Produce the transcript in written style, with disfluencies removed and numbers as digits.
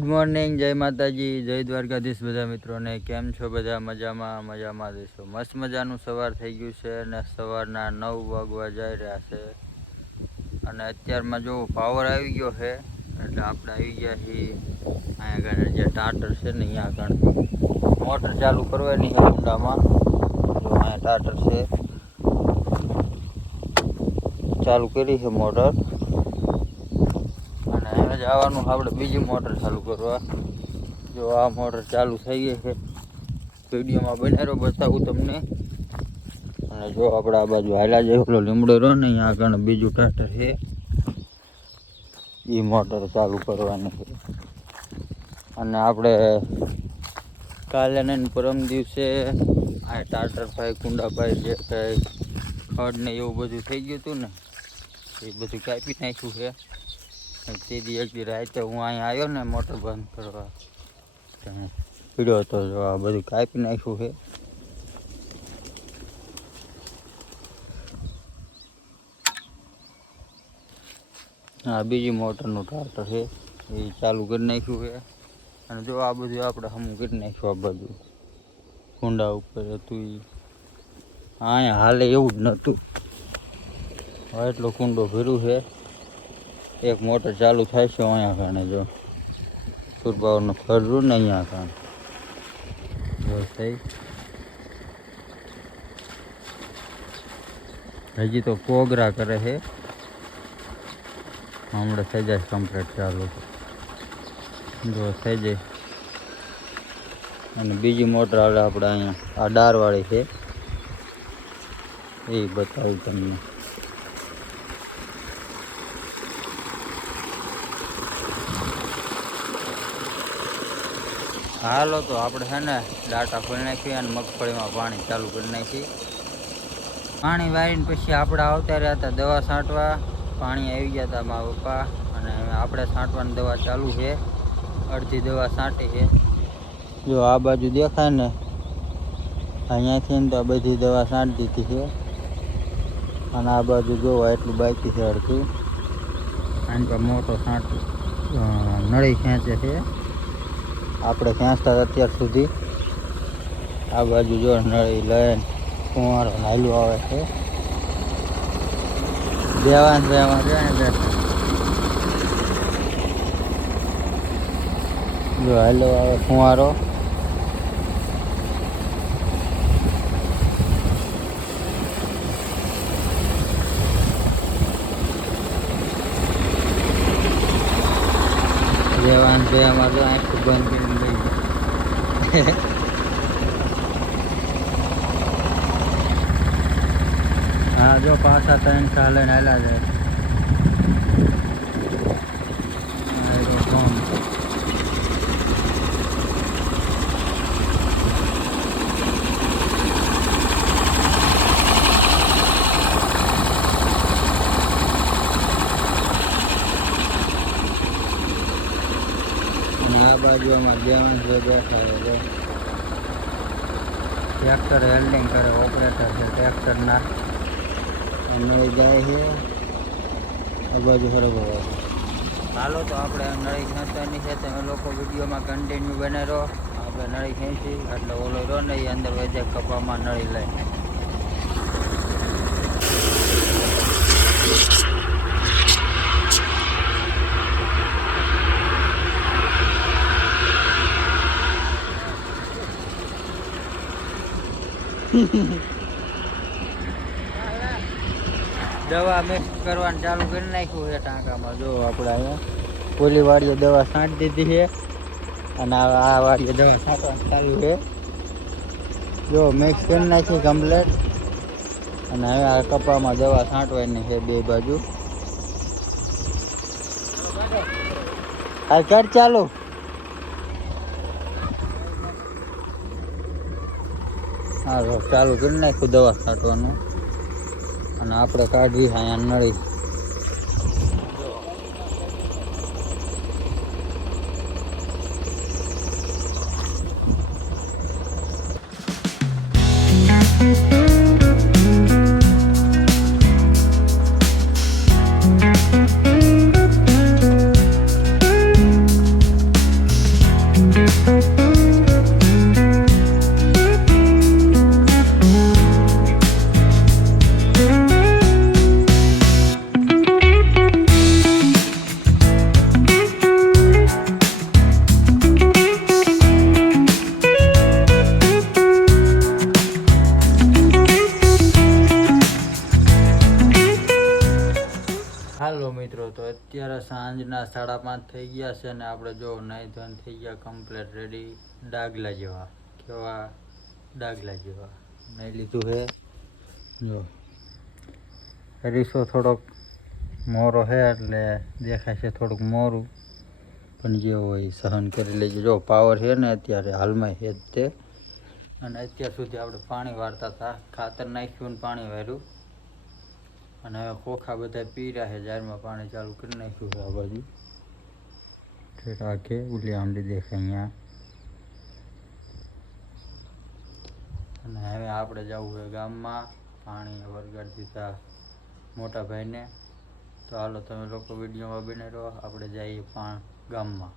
Good morning, જય માતાજી, જય દ્વારકાધીશ બધા મિત્રોને. કેમ છો બધા? મજામાં દેશો. મસ્ત મજાનું સવાર થઈ ગયું છે અને સવારના 9 વાગવા જઈ રહ્યા છે અને અત્યારમાં જો પાવર આવી ગયો છે એટલે આપણે આવી ગયા છીએ અહીંયા આગળ જે ટાટર છે ને અહીંયા આગળ મોટર ચાલુ કરવાની છે કુંડામાં. જો અહીંયા ટાટર છે, ચાલુ કરી છે મોટર અને હવે જવાનું આપણે બીજી મોટર ચાલુ કરવા. જો આ મોટર ચાલુ થઈ ગઈ છે, વિડીયોમાં બનાવ્યો બતાવું તમને. અને જો આપણે આ બાજુ હાલા જાય ઓલો લીમડો રહ્યો ને અહીંયા આગળ બીજું ટાટર છે, એ મોટર ચાલુ કરવાની છે. અને આપણે કાલે ને પરમ દિવસે આ ટાટર ભાઈ કુંડાભાઈ જે કંઈ ખડ ને એવું બધું થઈ ગયું હતું ને એ બધું કાપી નાખ્યું છે. સીધી એક દી રાતે હું અહીંયા આવ્યો ને મોટર બંધ કરવા પીડ્યો હતો, જો આ બધું કાપી નાખ્યું છે. હા, બીજી મોટરનું ટ્રાક્ટર છે એ ચાલુ કરી નાખ્યું છે. અને જો આ બધું આપણે હમું કરી નાખ્યું. આ બધું કુંડા ઉપર હતું એ અહીંયા હાલે એવું જ નહોતું. હવે એટલો કુંડો ભર્યું છે. એક મોટર ચાલુ થાય છે અહીંયા કારણે, જો સુરપાવરનું ફરવું ને અહીંયા કારણે જો થઈ. હજી તો પોગરા કરે છે, હમણાં થઈ જાય કમ્પ્લીટ ચાલુ. જો થઈ જાય. અને બીજી મોટર હાલે આપણે અહીંયા આ ડારવાળી છે એ બતાવું તમને. હાલો તો આપણે છે ને ડાટા ખોલી નાખીએ અને મગફળીમાં પાણી ચાલુ કરી નાખીએ. પાણી વારીને પછી આપણે આવતા રહ્યા હતા દવા છાંટવા. પાણી આવી ગયા હતા મારા પપ્પા અને આપણે છાંટવાની દવા ચાલુ છે. અડધી દવા છાંટી છે. જો આ બાજુ દેખાય ને અહીંયાથી તો આ બધી દવા છાંટી દીધી છે. અને આ બાજુ જોવા એટલું બાકી છે અડધું. આની પર મોટો નળી ખેંચે છે. આપણે ખેંચતા અત્યાર સુધી આ બાજુ જો નળી લઈને કુંવારો હાલું આવે છે. દેવાન છે એમાં છે ને જો હાલો આવે કુંવારો. દેવાન છે એમાં તો આખું બંધ કરીને લઈ હા, જો પાછા 3 સાલ લઈને આવેલા છે. આ બાજુ અમારે દેવાન છે બેઠા છે. ટ્રેક્ટર હેલ્ડિંગ કરે, ઓપરેટર છે ટ્રેક્ટરના. નળી જાય છે આ બાજુ બરાબર. હાલો તો આપણે નળી ખેંચવાની છે. તમે લોકો વિડીયોમાં કન્ટિન્યુ બનાવી. આપણે નળી ખેંચી એટલે ઓલો રહ્યો ને એ અંદર વજે કપામાં નળી લઈ. દવા મિક્સ કરવાનું ચાલુ કરી નાખ્યું છે ટાંકામાં. જો આપણે અહીંયા ઓલી વાડીએ દવા છાંટી દીધી છે અને આ વાડીએ દવા છાંટવાનું ચાલુ છે. જો મિક્સ કરી નાખી કમ્પ્લેટ. અને હવે આ કપામાં દવા છાંટવાની છે બે બાજુ. આ કર ચાલુ. હા, ચાલુ કરી નાખ્યું દવા છાંટવાનું. અને આપણે કાઢવી અહીંયા નળી. અત્યારે સાંજના 5:30 થઈ ગયા છે ને આપણે જો નાહી ધોઈને થઈ ગયા કમ્પ્લીટ રેડી. ડાગલા જેવા કેવા ડાગલા જેવા નાહી લીધું છે. જો હરીસો થોડોક મોરો છે એટલે દેખાય છે થોડુંક મોરું, પણ જે હોય સહન કરી લેજો. જો પાવર છે ને અત્યારે હાલમાં છે જ તે. અને અત્યાર સુધી આપણે પાણી વાળતા હતા, ખાતર નાખ્યું ને પાણી વાળ્યું. અને હવે ખોખા બધા પી રહ્યા છે. જારમાં પાણી ચાલુ કરી નાખ્યું છે આ બાજુ રાખે ઉલી આંબી દેખાય અહીંયા. અને હવે આપણે જવું છે ગામમાં, પાણી વરગાડી દીધા મોટા ભાઈને. તો હાલો તમે લોકો વિડીયોમાં બને રહો, આપણે જઈએ ગામમાં.